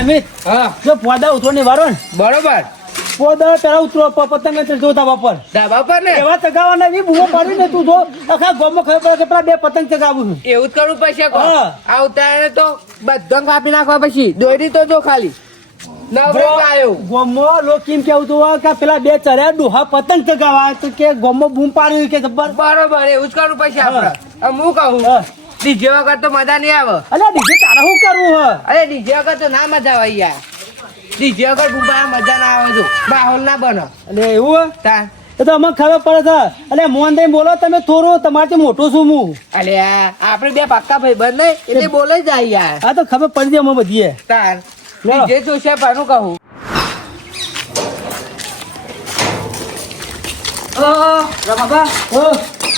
અમિત હા જો પોદા ઉતરો ને વારો ને બરોબર પોદા પેલા ઉતરો પતંગ ચડતો ધાબા પર ધાબા પર ને એવા ચગાવવાના બી બૂમો પાડી ને તું જો આખા ગામમાં ખબર પડે કે પેલા બે પતંગ ચગાવું છું એવું જ કરવું પડશે કો હા. આ ઉતારે તો બધો કાપી નાખવા પછી દોરી તો જો ખાલી નવરો આવ્યો ગોમો લોકો કેમ કેવું તું કે પેલા બે ચડ્યા ડોહા પતંગ ચગાવા તો કે ગોમો બૂમ પાડી કે જબર બરોબર એવું જ કરવું પડશે આપણે હું કહું હા. ડીજે વગર તો મજા નહીં આવે અલ્યા ડીજે તારે શું કરવું હ અરે ડીજે વગર તો ના મજા આવે યાર ડીજે વગર ડૂબા મજા ના આવે જો માહોલ ના બને એટલે એવું હ? તા એ તો અમને ખબર પડે છે એટલે મોહન દઈ બોલો તમે થોડું તમારથી મોટો છું હું અલે આપણે બે પાક્કા ભાઈ બંધ નહીં એટલે બોલે જાય યાર આ તો ખબર પડી જાય અમે બધીએ તાર લો. ડીજે જોશે પાનું કહું રમાબા ઓ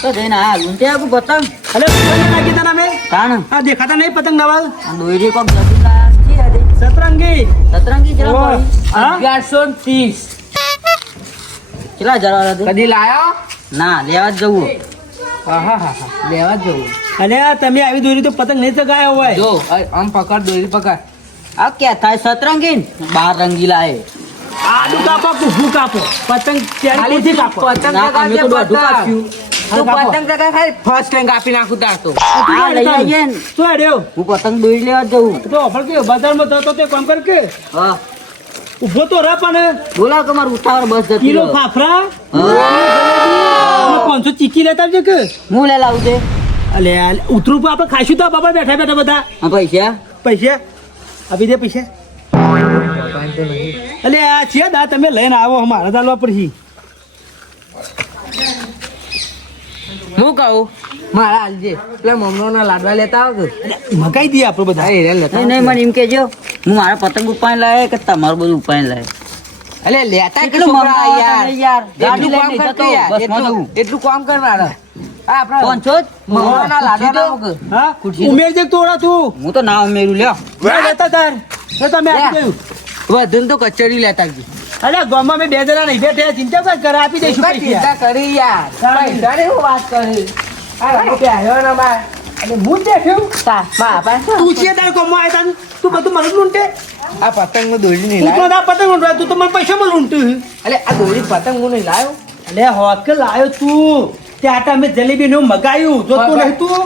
તો જઈને આ લૂંટે આપું પતંગ અલે પતંગ નાખી તને અમે તાણ આ દેખાતા નહીં પતંગ નવા આ દોરી કોક જતી લાગતી હતી સતરંગી સતરંગી જરા ઓહ. પડી હા 1130 કેટલા જરા હતી કદી લાયો ના લેવા જ જવું હા લેવા જ જવું અને આ તમે આવી દોરી તો પતંગ નહીં ચગાયો હોય જો આમ પકડ દોરી પકડ આ ક્યાં થાય સતરંગી બાર રંગીલા એ આડું કાપો કુફું કાપો પતંગ ત્યારે કોઈથી કાપો પતંગ ના, અમે તો દોઢું કાપ્યું. તું પતંગ ચગાવ ખાલી ફર્સ્ટ ટાઈમ કાપી નાખું તાર તો આ લઈ આવીએ ને. શું હેડ્યો હું પતંગ દોરી લેવા જ જવું તો અફળ કે બજારમાં જતો તે કામ કર કે હા ઉભો તો રહે પણ બોલાવ કે મારું ઉતાવળ બસ જતી કિલો રહે. ફાફરા હા. 500 ચીકી લેતા આવજો કે હું લે લાવું છે અલે ઉતરું પર આપણે ખાઈશું તો બાબા બેઠા બેઠા બધા આ પૈસા પૈસા આપી દે પૈસા અલે આ છે દા તમે લઈને આવો અમારે ચાલવા પડશે હું કહું મારા હાલજે પેલા મમરોના લાડવા લેતા આવો કે મગાઈ દઈએ આપણે બધા હા એ લેતા નહીં નહીં મને એમ કહેજો હું મારા પતંગ ઉપાય લાવે કે તમારું બધું ઉપાય લાવે અલે લેતા કે કેટલું છોકરા મમરા યાર તમે યાર. ગાડી એટલું લઈને કામ જતો, કરતો યાર બસમાં જવું. એટલું કામ કર મારે આ આપણે પાંચસો જ? મમરોના લાડવા ના મૂક. હા ખુરશી ઉમેર જે તોડા તું હું તો ના ઉમેરું લ્યો ના લેતા તાર એ તો મેં આપી દઉં વધુ તો કચોરી લેતા આવજો. અરે ગામમાં મેં બે જણા નહીં બેઠે ચિંતા કર કરે આપી દઈશું શું પૈસા ચિંતા કરી યાર પૈસાની હું વાત કરી આ રમો પ્યાયો ને માર અને હું જ દેખ્યું મા પાસે તું છે તાર ગામમાં આવ્યા તા તું બધું મને જ લૂંટે આ પતંગ માં દોરી નહીં તું તો લાવ્યો આ પતંગ લૂંટવા તું તો મને પૈસામાં લૂંટતું અલે આ દોરી પતંગ હું નહીં લાવ્યો અલે હોક લાયો તું ત્યાં અમે જલેબી નું મગાયું જોતું નહીં તું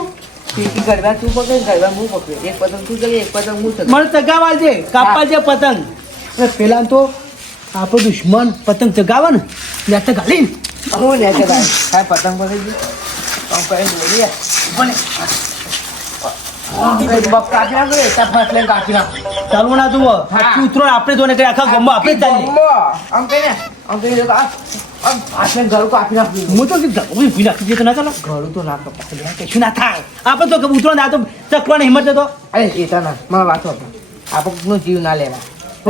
પીકી કરવા તું પકડ કરવા હું પકડ એક પતંગ તું ચગે એક પતંગ હું ચગે મને ચગાવાલ છે કાપા છે પતંગ અરે પેલા તો આપણો દુશ્મન પતંગ ચગાવે ને ત્યાં તો ગાલી હું લે કે ભાઈ હા પતંગ પકડી ગઈ આમ કરી દોરી બપ કાપી નાખો એટલા ફાસ્ટ લઈને કાપી નાખો ચાલુ ના તું હાથી ઉતરો આપણે જોને કઈ આખા ગામમાં આપણે જ ચાલીએ આમ કહીને આમ ફાસ્ટ લઈને ઘરું કાપી નાખી હું તો ભૂલી નાખી દઈએ તો ના ચાલો ઘરું તો ના કપાય કશું ના થાય આપણે તો ઉતરો ના તો ચકવાની હિંમત હતો અરે એ તો ના મારા વાત હતો આપણનો જીવ ના લેવા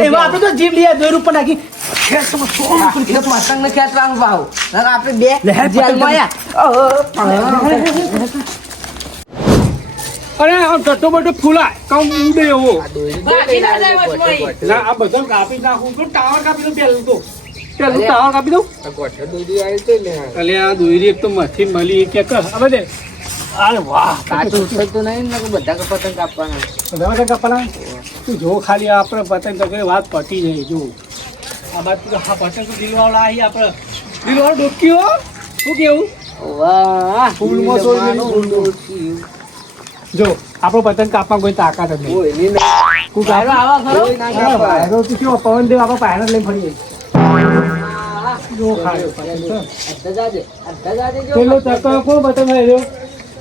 એમાં આપણે તો જીવ લઈએ 2 રૂપિયા નાખી પતંગ ને ખેંચવાનું ભાવ આપણે બે લહેર પતંગ જેલમાં અરે આ ટટ્ટો બટો ફૂલાય કામ ઉડે એવો આયા. ના આ બધા કાપી નાખું તો ટાવર કાપી દઉં પેલું તો પેલું ટાવર કાપી દઉં અલે આ દોરી એક તો મથી મળી કે કર હવે દે અરે વાહ કાચું ઉછળતું નહીં ને બધા પતંગ કાપવાના બધા કાપવાના તું જો ખાલી આપણે પતંગ તો કઈ વાત પતી જાય જો આ બાદ તો હા પતંગ તો દિલવાળા આવી આપણે દિલવાળો ડોક્યો શું કેવું વાહ ફૂલમાં સોય જો આપણો પતંગ કાપવા કોઈ તાકાત જ નહીં તું વાયરો આવા ખરો? વાયરો તો કેવો પવન દેવ આપણે પાયર લઈને ફરીએ જો ખાલી પતંગ તો. અડધા જાજે, અડધા જાજે જો. પેલો ચક્કર કોણ પતંગ આવ્યો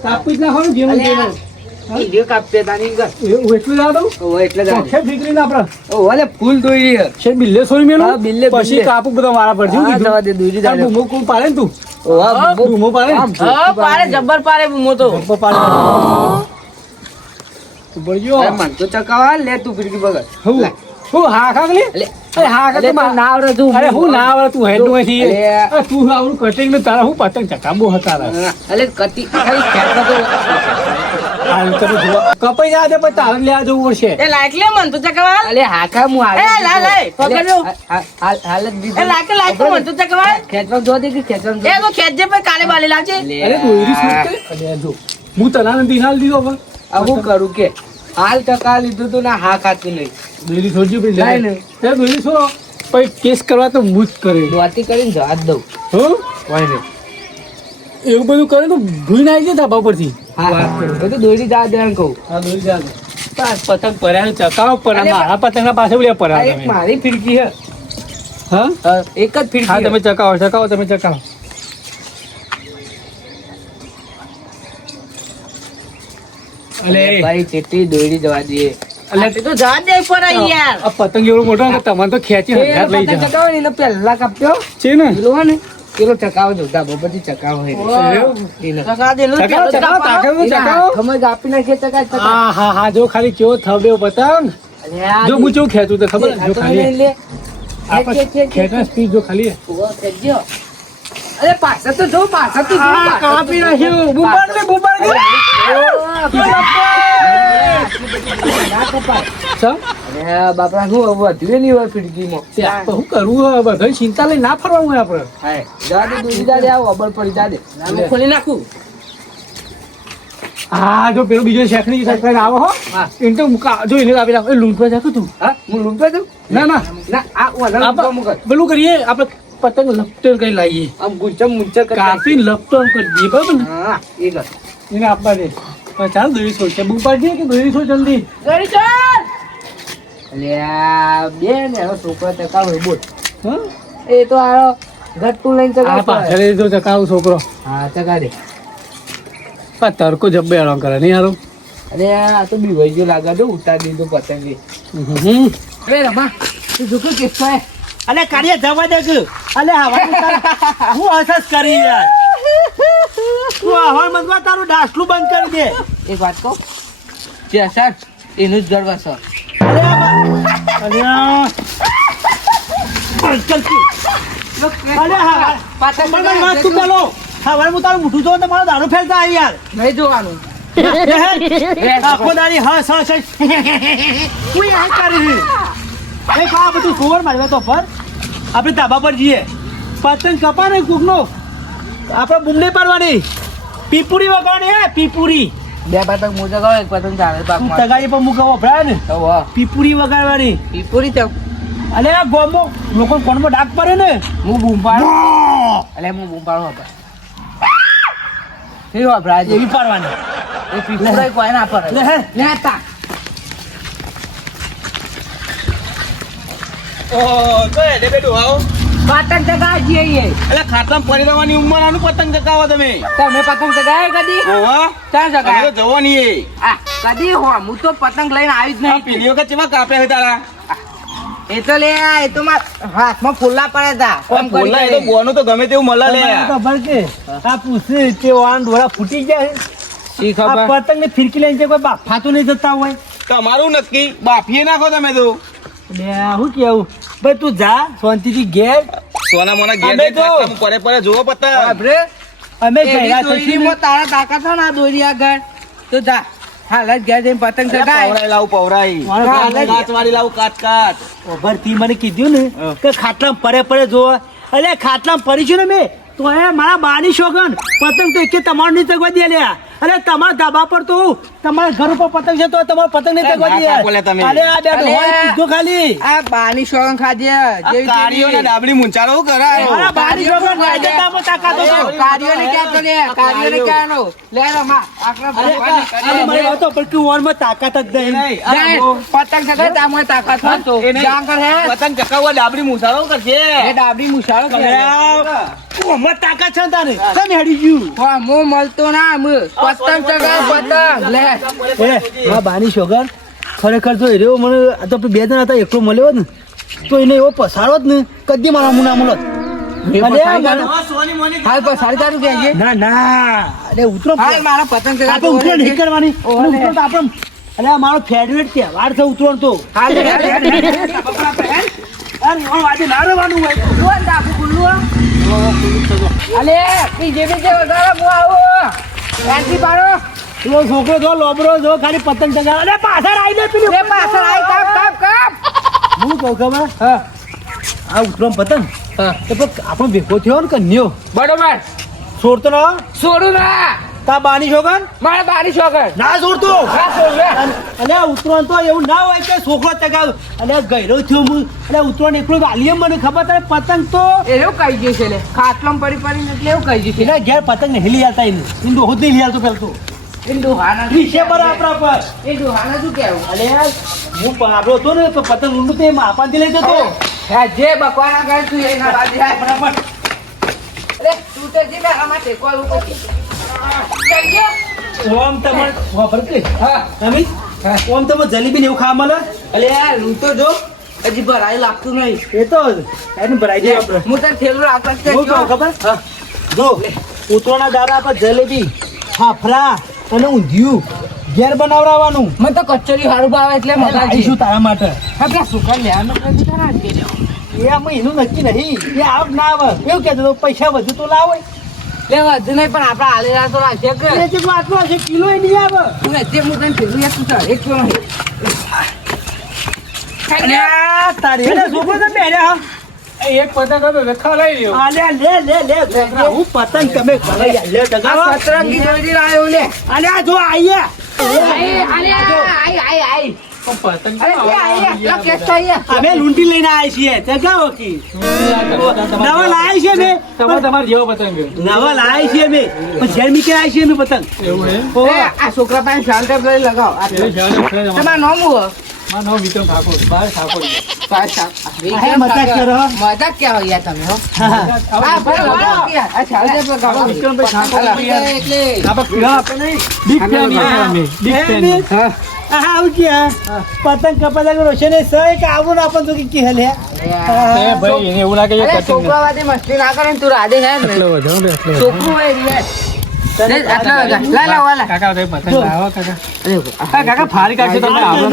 કાપી જ નાખો ને જેમ અલે જેમ આ ઈડિયો કાપતે તાની ઘર. એવું એટલું જ આવું ઓહો, એટલે જાજે. ચોખ્ખે ફીકરીને આપણે ઓહો, અલે ફૂલ દોરી છે. છે બિલ્લે સોઈ મેલો હા, બિલ્લે, પછી બિલ્લે. કાપું બધા મારા પર જેવું હા, જવા દે, દોરી કીધું જાજે. બૂમો કોણ પાડે ને તું ઓહો, આ બૂમો પાડે ને? હા, પારે જબ્બર પારે બૂમો તો. બૂમો પાડે તું પડજો અરે મન તો ચકાવા લે તું ફિરકી બગડ. હું લે. હું હા ખાગલી અલે, અરે હા અલે ખાગલી તું ના આવડે તું. અરે હું ના આવડે તું હેડ માંથી અલે. તું આવડું કટિંગ ને તારા હું પતંગ ચકાબો હતા અલે કતી ખાલી ખેંચવા તો હાલ તમે જુઓ કપાઈ જાય પણ તારે લેવા જવું પડશે એ લાઈક લે મન તો ચકવા અલે હાખા હું એ લા લા પકડજો હાલ જ દીધું. એ લાઈક લાઈક મન તો ચકવા ખેંચવા જો દે કે ખેંચવા જો. એ તો ખેંચજે પછી કાલે બાલે લાવજે અરે દોરી શું છે? અરે જો હું તને નથી હાલ દીધો પણ આ હું કરું કે હાલ ટકા લીધું તું ને હા ખાતું નહીં દોરી છોડજો પછી લાય ને. દોરી છો પછી કેસ કરવા તો હું જ કરે દોતી કરીને જવા જ દઉં હો હોય ને એવું બધું કરે તો ભૂઈ નાખી દે ધાબા પરથી હા બધું દોરી જવા દેવાનું કહું હા દોરી જા પતંગ પર્યા ચકાવો પર અરે મારા પતંગના પાસે બોલ્યા આ પર્યા એક તમે મારી ફિરકી છે હા એક જ ફિરકી હા છે. તમે ચકાવો તમે ચકાવો અલે ભાઈ કેટલી દોરી જવા દઈએ તે તો જવા દે પર યાર આ પતંગ એવડો મોટો ને કે તમારે તો ખેંચી હંગાત લઈ પતંગ જા ચકાવો ને, એનો પહેલા કાપ્યો છે ને પેલો હોય ને પેલો ચકાવો જો ધાબો પરથી ચકાવો હે એનો. ચકા દે નું ચકાવો ચકાવો તાકાત એના ચકાવો હાથમાં જ આપી નાખીએ ચકા હા હા હા જો ખાલી કેવો થબે પતંગ જો હું કેવું ખેંચું તો ખબર જો ખાલી આપણે ખેંચવા સ્પીડ જો ખાલી અરે પાછળ તો જો પાછળ તો જો કાપી નાખ્યું બુબાડ ને બુબાડ ના કપાય. સમ અરે બાપરા શું વધ્યું નહીં હોય ફિરકીમાં તો શું કરવું હવે બધા ચિંતા લઈ ના ફરવાનું હોય આપણે હાય જા દે દોરી જા દે આવો અબળ પડી જા દે હું ખોલી નાખું હા જો પેલો બીજો શેખની સરકાર આવો હો હા. એને તો જો એને આપી નાખો એ લૂંટવા જાતું તું હા હું લૂંટવા જાઉં ના ના ના આ ઓલા લૂંટવા મૂક પેલું કરીએ આપણે પતંગ લપટન કરી લાવીએ આમ ગુંચમ મુંચર કરી કાપીને લપટન કરી દઈએ બરાબર ને હા એ કર એને આપવા દે પણ ચાલ દોરી છોડ છે બૂમ પાડીએ કે દોરી છોડ જલ્દી ગરી ચાલ અલ્યા બે ને હવે છોકરો ચકાવે બોલ હા એ તો આ ગટ્ટુ લઈને આ ચકાવ પાછળ એ જો ચકાવ છોકરો હા ચકા દે પણ તડકો જબ્બે હેરાન કરે નહીં હારું અરે આ તો બીવાઈ ગયો લાગે તો ઉતાર દીધો પતંગ અરે રમા તું જોકો કે છે અલે કાર્ય જવા દે કે અલે હવા હું અસસ કરી યાર તું હવા મતમાં તારું ડાસલું બંધ કરી દે એક વાત કહું જે સર એનું જ ગર્વ છે અલે અલે હા પતંગ પણ વાત તું પેલો હવા હું તારું મોઢું જોઉં તો મારો દારૂ ફેલતા આવી યાર નહીં જોવાનું આખો દાડી હસ હસ કોઈ આ કરી એક આ બધું સોવર મારવા તો પર આપણે ધાબા પર જઈએ પતંગ કપા ને કુકનો આપણે બુમડી પાડવાની પીપુરી વગાડવાની હે પીપુરી બે પતંગ મોજા ગાવ એક પતંગ ચાલે પાકમાં તગાડી પર મૂકવો ભરાય ને તો વાહ પીપુરી વગાડવાની પીપુરી તો અલે આ ગોમો લોકો કોણમાં ડાક પડે ને હું બૂમ પાડું અલે હું બૂમ પાડું આપણે એ વાહ બ્રાજ એવી પાડવાની એ પીપુરી કોઈ ના પડે લે હે લે તા ઓ તો એ બેટું આવો પતંગ ચગાવ જઈએ અલે ખાટલામાં પડી રહેવાની ઉંમર આનું પતંગ ચગાવો તમે તમે પતંગ ચગાવે કદી ઓવા ચાલ ચગાવે જવાની એ આ કદી હો હું તો પતંગ લઈને આવી જ નહીં પેલી વખત ચેવા કાપે છે તારા એ તો લે એ તો માર હાથમાં ફૂલા પડે તા કોમ કરી બોલા એ તો બોનું તો ગમે તેવું મળે લે ખબર કે આ પૂછે તે વાન ડોરા ફૂટી ગયા શી છે આ પતંગ ને ફિરકી લઈને કોઈ બાફાતું નહીં જતા હોય તમારું નક્કી બાફીએ નાખો તમે તો લે હું કેવું ભાઈ તું જા શાંતિથી ઘેર સોના મોના ઘેર અમે તો- ખાટલામાં પરે પરે જોવો પતંગ બાપરે અમે એવી ગયા છીએ દોરીમાં તારા તાકાત છે ને આ દોરી આગળ તો જા હાલ જ ઘેર જઈને પતંગ ચગાય પવરાઈ લાવું પવરાઈ મારો હા, ભાઈ કાચ વાળી લાવું કાચ કાચ ઓભરથી મને કીધું ને કે ખાટલામાં પરે પરે જોવો અલે ખાટલામાં પડી છું ને મેં તો એ મારા બાની શોગન પતંગ તો એકે તમારું નહીં ચગવા દે લ્યા અરે તમારા ધાબા પર તો હું તમારા ઘર ઉપર પતંગ છે તો તમારો પતંગ નહીં ચગવા દે ના બોલે તમે. અરે આ બેઠો હોય અલે. કીધું ખાલી આ બાની શોગન ખાજે જેવી કાળીઓ ને તેવી. ડાબડી મૂંચારો શું કરે મારા બાની શોગન કાયદેતામાં તાકાત હતો. કાર્યોને ક્યાં તો લે કાર્યોને ક્યાં નો લે રમા આટલા અરે ભગવાનની મને કરી હતો પણ કે ઓનમાં તાકાત જ નહીં જાય, પતંગ ચગાય તામાં તાકાત હતો એ નહીં. જાંગર હે પતંગ ચકાવવા ડાબડી મૂંચારો કરશે એ ડાબડી મુશાળો કે ઓમાં તાકાત છે ને તારે કેમ હેડી ગયું હા મો મળતો ના મુ પતંગ ચગાય પતંગ લે એ આ બાની શોગન ખરેખર તો એ રહ્યો મને આ તો આપણે બે જણા હતા એકલો મળ્યો ને તો એને એવો પસારો જ ને કદી મારા મુના મળત અરે મને- હાલ પર સાડી તારું કહેજે ના ના અરે ઉતરો હાલ મારા પતંગ ચગાય આપણે ઉતરો નહીં કરવાની અને ઉતરો તો આપણે અરે આ મારો ફેવરેટ તહેવાર છે ઉતરોણ તો હાલ અરે આજે ના રહેવાનું હોય તો. કોણ દાખું ગુલ્લું અલે બીજે વગાડો મો આવો શાંતિ પાડો પેલો છોકરો જો લોબરો જો ખાલી પતંગ ચગાવે અરે પાછળ આવી દે પેલું લે પાછળ આઈ કાપ હું કહું ખબર હા આ ઉતરો પતંગ હા તો પણ આપણો ભેગો થયો ને કન્યો બરોબર છોડતો ના છોડું ના તા બાની છોકન મારે બારી છોકર ના જોડતો હા છોકરા અને ઉતરોન તો એવું ના હોય કે છોકરો ચગાવ અને ગયરો થયો હું અને ઉતરોન એકલો આલીએ મને ખબર તારે પતંગ તો એવું કહી ગયું છે લે ખાટલામાં પડી પડીને એટલે એવું કહી ગયું છે એના ઘેર પતંગ ને હિલી આલતા એને ઇન્દુ હોત નહીં હિલી આલતો પેલતો એ ડોહાના વિશે પર આપણા પર એ ડોહાના શું કહેવું અલે હું પાડો હતો ને તો પતંગ ઊંડું તે માપાથી લઈ જતો હા જે બકવાના કરે તું એ ના બાજી હા બરાબર અરે તું તો જે મારા માટે કોલ ઉપર ચાલ જો ઓમ તમાર વાપર કે હા તમે ઓમ તમે જલેબી ને એવું ખાવા મળે અલે યાર હું તો જો હજી ભરાઈ લાગતું નહીં એ તો એને ભરાઈ દે આપણે હું તને થેલું રાખવા જ હું કહું ખબર જો ઉતરોના દાડા પર જલેબી ફાફડા અને ઊંધિયું ઘેર બનાવરાવાનું મને તો કચોરી હારું ભાવે એટલે મજા આવીશું તારા માટે આપણે સુકા લેવાનું કરી તારા કે એ આમાં એનું નક્કી નહીં એ આવ ના આવે એવું કહેતો તો પૈસા વધુ તો લાવો લે વધુ નહીં પણ આપણે આલેલા તો રાખે કે એ જેટલું આટલું હશે કિલો એ નહીં આવે તું જે હું તને થેલું યાર તું ચાલ એક કિલો નહીં અને આ તારી એને છોકરો તો બેરે હા એક પતંગ હવે ખલાઈ રહ્યો આલે લે હું પતંગ તમે ખલાઈ લે આ ડગાવો સતરંગી જોડી લાવ્યો લે આલે આ જો આઈએ આઈ પતંગ અરે કે આઈ લા કેસ તો આઈ અમે લૂંટી લઈને આવ્યા છીએ તે ગાવો કી નવા લાયા છીએ મે તમારે જેવો પતંગ નવા લાયા છીએ મે પણ શેર મીકે આવ્યા છીએ મે પતંગ એવું એમ આ છોકરા પાસે શાંત લઈ લગાવ આ તમારું નામ હું મારું નામ વિક્રમ ઠાકોર બાર ઠાકોર મજાક કરો મજાક ક્યાં હોય યાર તમે હો હા આ બરાબર આ ચાલે છે લગાવો વિક્રમભાઈ એટલે બિગ ફેન બિગ ફેન હા આવું કે પતંગ કપાતા રોશન એ સય કે આવું ના પણ તો કે હલે ભાઈ એને એવું લાગે અરે છોકરા વાતે મસ્તી ના કરે ને તું રાધે હે ને છોકરું હોય યાર આટલા લા લા વાલા કાકા ભાઈ પતંગ લાવો કાકા અરે કાકા ફારી કાઢશે તમે આવડો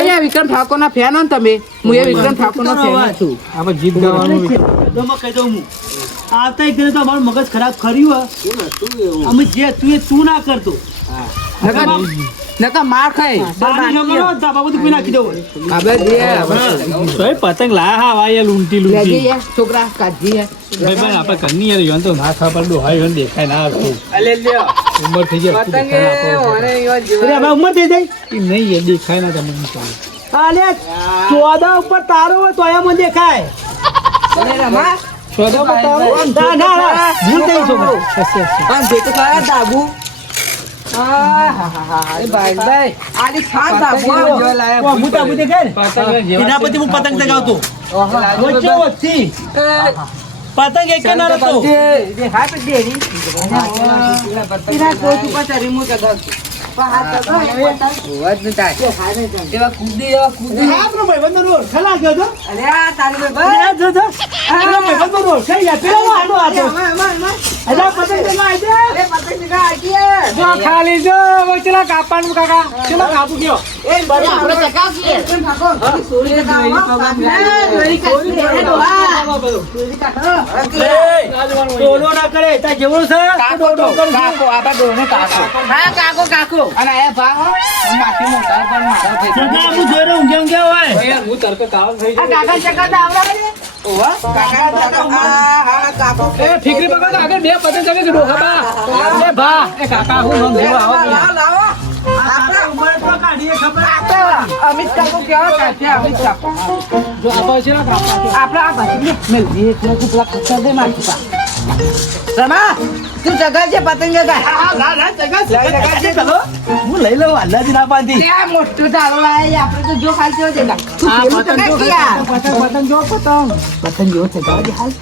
ના વિક્રમ ઠાકોર ના ફેન હો ને તમે હું એ વિક્રમ ઠાકોર નો ફેન છું આપણે ગીત ગાવાનું કહી દઉં હું આવતા એક તો અમારું મગજ ખરાબ કર્યું અમે જે તું ના કરતો નકા માર ખાય બાબુ કોઈ નાખી દઉં પતંગ લાયા હા યાર લૂંટી લૂંટી યાર છોકરા કાઢી યાર ભાઈ ભાઈ આપણે ઘરની યાર યોન તો ના ખબર ડોહાઈ યોન દેખાય ના આવતું અલે લ્યો ઉંમર થઈ જાય પતંગ એ ઓરે યો અરે જીવા હવે ઉંમર થઈ જાય એ નહીં એ દેખાય ના તમને અલે 14 ઉપર તારો હોય તો એમ દેખાય અરે રમા શોધો બતાવો ના ભૂલ થઈ છોકરો આમ ભેટો ખાયા દાબુ અરે ભાઈ આલી ખાન દાબુ જો લાયા હું તાબુ દેખાય ને પતંગ જેવા એના પછી હું પતંગ ચગાવતો વચ્ચે વચ્ચી પતંગ એક ના રહેતો આપણો ભાઈબંધનો રોડ ખલા ગયો તો જો જો આપણો ભાઈબંધનો રોડ થઈ ગયા પેલો આનો આતો અલા પતંગ ચગાવી દે જો ખાલી જો વચલા કાપાનું કાકા ચલો કાપુ ગયો ટોલો ના કરે તા જેવો છે સગા હું જોઈ રહ્યો ઊંઘે ઊંઘે હોય યાર હું તરત કાવન થઈ જાય એ ઠીકરી પકડ આગળ બે પતંગ ચગે કે ડોહા બા એ ભા એ કાકા હું નમ દેવા આવો ઉંમર તો કાઢીએ ખબર અમિત કાકો કેવા કાઢે અમિત કાકો જો આપા છે ના કાપા આપડે આ બાજુ મેલ દે એટલે તું પેલા કચ્ચા દે મારી પા રમા તું જગા છે પતંગ જગા હું લઈ લઉં અલ્લાજી ના પાડી ત્યાં મોટું ઢાલો લાયા આપણે તો જો ખાલી જો દેલા તું પેલું તો ના કિયા પતંગ જો પતંગ જેવો છે ગાવા દે હાલ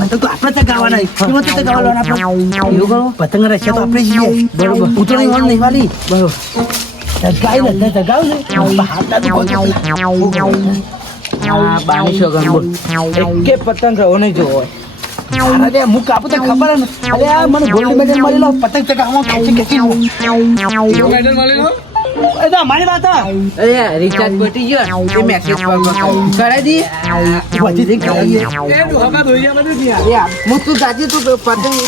પતંગ તો આપણે ચગાવવાના એમાં તો ચગાવવાના આપણે એવું કરો પતંગ રસ્યા તો આપણે છીએ બરોબર ઉતરણી વાળ નહીં વાલી બરોબર ચગાવી ને ચગાવ ને હાથ લાગુ બાવીસો ગણ બોલ કે પતંગ રહો નહીં જોવો અરે હું કાપું તો ખબર ને અરે આ મને ગોલ્ડ મેડલ મળી લો પતંગ ચગાવવા કાચી મેડલ મળી લો એ તો અમારી વાત અરે રિચાર્જ બટી ગયો એ મેસેજ પર કરાઈ દી બધી થઈ ગઈ એ ડોહા બા ધોઈ ગયા બધું ત્યાં યાર હું તું જાજી તું પતંગ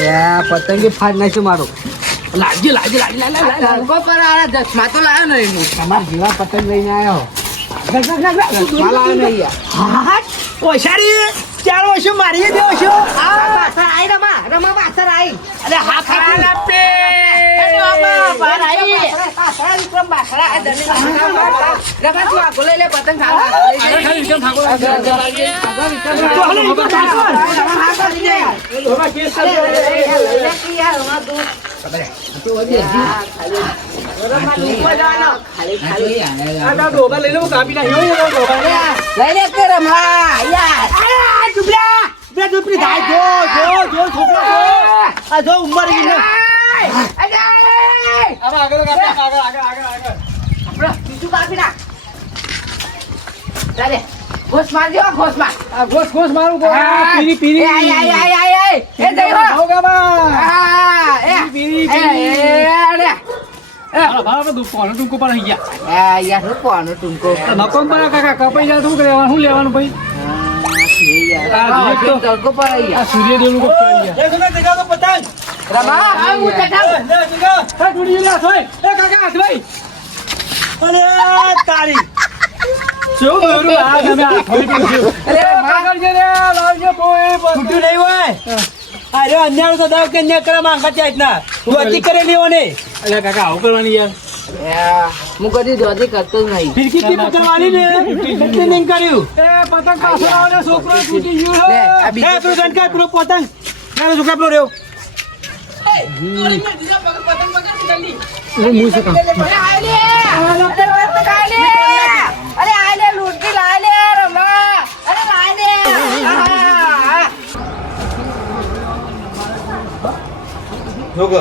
યાર પતંગ ફાડ નાખ્યો મારો લાગી રંગો પર આ દસમા તો લાયો ને એનું તમારા જેવા પતંગ લઈને આવ્યો ઓશારી 4 વર્ષો મારી દેવો છો પાછળ આઈ રમા પાછળ આઈ અરે હા ખાતી પાછળ વિક્રમ પાછળ આ દલી રમા તું આગો લઈ લે પતંગ લઈ લે કે રમા આ જો ઉંમર ગઈ બીજું કાપી નાખ ચાલે ઘોસ માર દેવા ઘોસ માર ઘોસ મારું પીરી એ જઈ હો ટૂંકો પર આવી ગયા યાર હું કોનો ટૂંકો નકોમ પર કાકા કપાઈ જાય શું લેવાનું શું લેવાનું ભાઈ તડકો પર આવી આ સૂર્યદેવ નું આવી ગયા પતંગ રમા હું ચટાવ અરે તારી શું કર્યું આ તમે આ થોડી પૂછ્યું અરે રમા છૂટ્યું નહીં હોય અરે અન્યાય તો દાવ કે અન્યાય કરવા માંગા છે આજના તું અતિ કરેલી હોને અલ્યા કાકા આવું કરવાની યાર હું કદી દોધી કરતો જ નહીં ફિરકી થી પકડવાની ને એટલે નહીં કર્યું એ પતંગ પાછળ આવો ને છોકરો તૂટી ગયો લે, આ બીજું એ પેલો દંડ કાઢ, પેલો પતંગ નાનો છોકરા પેલો રહ્યો અરે આલે લૂંટી લાય લે રમા અરે લાય જોક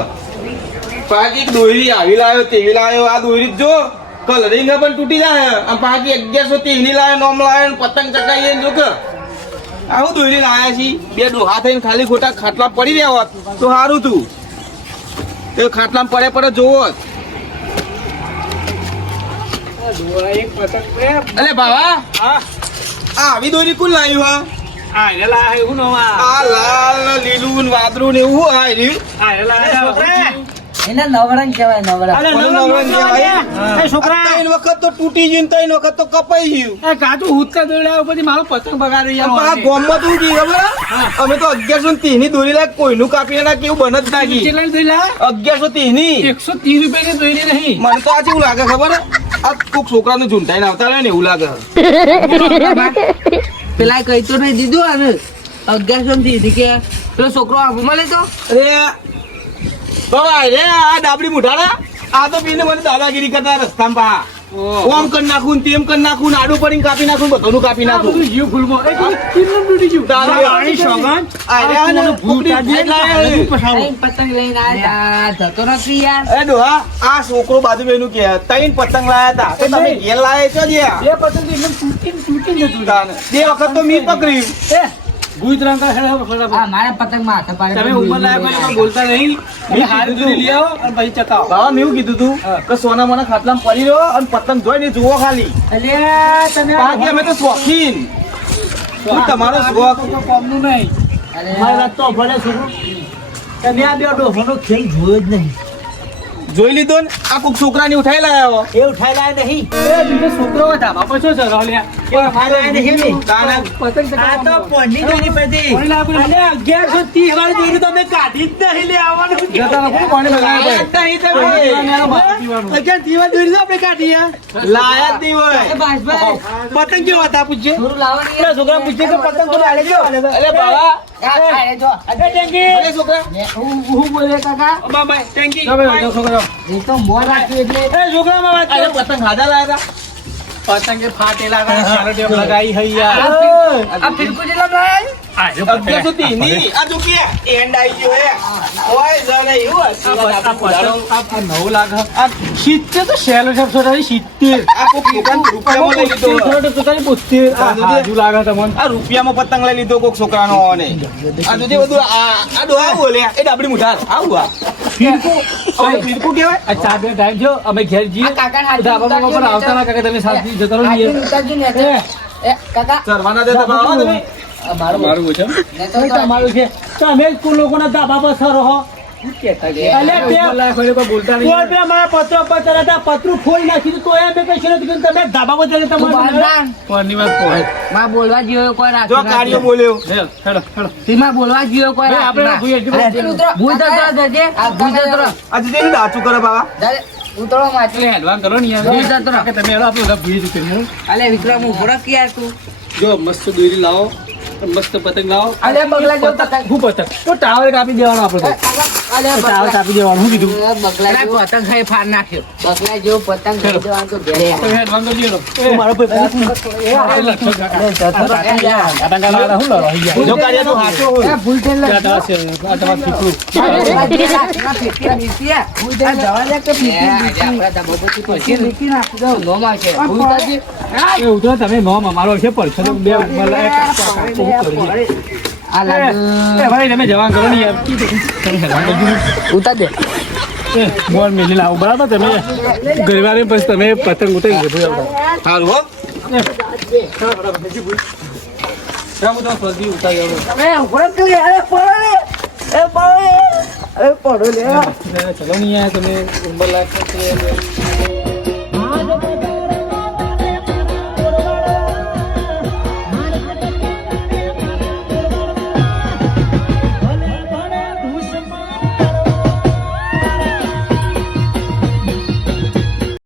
પાકી દોરી આવી લાયો તેવી લાયો આ દોરી જો કલરિંગ પણ તૂટી જાય આ પાકી 1130 ની લાયો નોમ લાયો પતંગ ચકાઈએ જોક આવું દોરી લાયા છી બે ડોહા થઈને ખાલી ખોટા ખાટલા પડી રહ્યા હોત તો સારું તું એ ખાટલામાં પડે જોવો એક પતંગ અલે બાવા હા આ આવી દોરી કોણ લાવ્યું હા આ એલા એવું નો આ લાલ ને લીલું ને વાદળું ને એવું આ રહ્યું આ એલા એના નવરંગ કહેવાય નવરંગ અરે મને નવરંગ નવરંગ કહેવાય. એ છોકરા ત્રણ વખત તો તૂટી ગયું ને ત્રણ વખત તો કપાઈ ગયું એ કાચું હુતકા દોડ્યા પછી મારો પતંગ બગાડી પણ આ યાર ગોમમાં તું કી ખબર અમે તો 1130 ની દોરી લાય કોઈનું કાપી ના કેવું બન જ નાખી કેટલા દોડ્યા 1130 ની 130 રૂપિયા ની દોડી નહીં મને તો આ કેવું લાગે ખબર હે? આ કોક છોકરાને ઝૂંટાઈને આવતા રહે ને એવું લાગે પેલા કઈ તો નહીં દીધું અને 1100 થી કે પેલો છોકરો આબુ મળે તો અરે બાબા રે આ ડાબડી મુઠાડા આ તો પીને મને દાદાગીરી કરતા રસ્તામાં પા ઓમ કરી નાખું ને તેમ કરી નાખું ને આડું પડીને કાપી નાખું ને બધાનું કાપી આ નાખું બધું જીવ ફૂલમાં એ કેટલું તૂટી ગયું પાણી સોગંદ અરે આ ને ભૂત પતંગ લઈને આવ્યા જતો નથી યાર એ ડોહા આ છોકરો બાજુ બેનું કે ત્રણ પતંગ લાયા હતા તો તમે ઘેર લાયા છો જ્યાં બે પતંગ એકદમ તૂટીને જતું તાને. બે વખત તો મી પકડ્યું એ ગુજ રંગા ખેડા ફટાફટ આ મારા પતંગ માં હાથ પાડે તમે ઉંમર લાયક હોય એટલે બોલતા નહીં મેં હારી દૂરી લઈ આવો અને પછી ચકાવો બાબા મેં એવું કીધું તું કે સોના મને ખાટલામાં પડી રહ્યો અને પતંગ જોઈને જુઓ ખાલી અલ્યા તમે બાકી અમે તો શોખીન હું તમારો શોખ કોમનું નહીં મારી વાત તો ભલે છોકરો તમે આ બે ડોહોનો ખેલ જોયો જ નહીં જોઈ લીધો ને આ કોક છોકરાની ઉઠાઈ લાયા એ ઉઠાયેલા નહીં એ બીજો છોકરો હતા બાપા શું છે રોલિયા એ ઉઠાયેલા નહીં તાને પતંગ આ તો પોંડી દોરી પછી પાણી લાગુ ને. અને 1130 વાળી દોરી તો અમે કાઢી જ નહીં લે આવવાનું જતા રાખો ને પાણી લગાવ્યા ભાઈ. પીવાનું. 1130 વાળી દોરી તો આપણે કાઢી યાર લાયા જ નહીં હોય બાસભાઈ પતંગ કેવો હતા પૂછજે થોડું લાવો ને પેલા છોકરા પૂછજે કે પતંગ કોને આલે ગયો અરે બાબા આ જો અરે ટેંગી અરે છોકરા હું બોલે કાકા બાબા ટેંગી જાઓ ભાઈ, જાઓ છોકરા. એ તો મોર રાખ્યું એટલે એ છોકરામાં વાત અરે કરો પતંગ હાજા લાયા હતા પતંગે ફાટેલા કરે, ચાલો ટેપ લગાઈ હઈ યાર. આ ફિરકુ જેટલા લાયા આ જો પતંગ. 1130 ની આ જો કે એન્ડ આવી ગયો હે ઓય જાને એવું આ પતંગ આ નવું લાગે. આ 70 તો શેલો છે, છોકરા, 70. આ કોક રૂપિયામાં લઈ લીધો છોકરા તો તારી 72. આ હાજુ લાગે તમને. આ રૂપિયામાં પતંગ લઈ લીધો કોક છોકરાનો ને આ જોજે બધું આ ડોહા બોલે એ ડાબડી મુઠાર આવું આ ભાઈ, ફીરકું કહેવાય આ ચા બે ટાઈમ જો અમે ઘેર જઈએ આ કાકાને હાથ ધાબા બાબા પર આવતા ના કાકા, તમે સાથે જતા રહો ને યાર. ઉતારજો ને એ કાકા ચરવાના દેતા બાવા તમે મારું મારું છે. ને તો તમારું છે તમે જ કોઈ લોકોના ધાબા પર સરો હો શું કહેતા કે? અલ્યા, બે- ઉપર લાખ હોય કોઈ બોલતા કોઈ નહીં. બે મારા પત્ર પર ચડાતા પતરું ફોડી નાખ્યું તો એમ બે કશું નથી કર્યું. તમે ધાબા પર ચડે તું તમારે બાંધવાન. કોની વાત કહો? માં બોલવા જેવો કોઈ જો રાખ્યું કાર્યો નથી. બોલ્યો હેલો, હેલો, હેલો. તેમાં બોલવા જેવો કોઈ ભાઈ, આપણે રાખ્યું ભૂઈ એટલી બધી નથી. ભૂઈ તો તો જજે. ભૂઈ તો તો. આજે તેની દાચું કરે બાબા દાદા, ઉતરો માથે. એટલે હેડવાન કરો ને યાર. ભૂઈ જતો રહો. કે તમે હેડો, આપણે બધા ભૂઈ જ કરીએ. અલે વિક્રમ ઉભો રાખ યાર તું. જો મસ્ત દોરી લાવો, મસ્ત પતંગ લાવો. અલે બગલા જેવો પતંગ. હું પતંગ તો ટાવર કાપી દેવાનો આપણે તો. અલે ટાવર કાપી દેવાનું. શું કીધું? બગલા જેવો પતંગ ખાઈ ફાડ નાખ્યો. બગલા જેવો પતંગ ખાઈ દેવાનો તો ઘેર. તો હેડવાન તો જીરો. મારો ભાઈ એ લક્ષો કાકા. આટા ગાલા હું લડો અહીં જો ગયા. કાર્ય તો હાચો હોય. એ ભૂલ થઈને આ તમારે છે, આ તમારે ફીફડું. એ ઉતરો તમે નોમ અમારો છે પડશે તો બે મલાય કાપો કરીએ. એ ભાઈ તમે જવાન કરો ને યાર. તમે હેરાન કરજો ને. ઉતાર દે. એ બોલ મેલી લાવો બરાબર તમે ગરબાને પછી તમે પતંગ ઉતારી ગયો આવતા. હારું હો રામ તો ફરજી ઉતારી આવો. ચલો નહીં યાર તમે ઉંમર લાયક છે.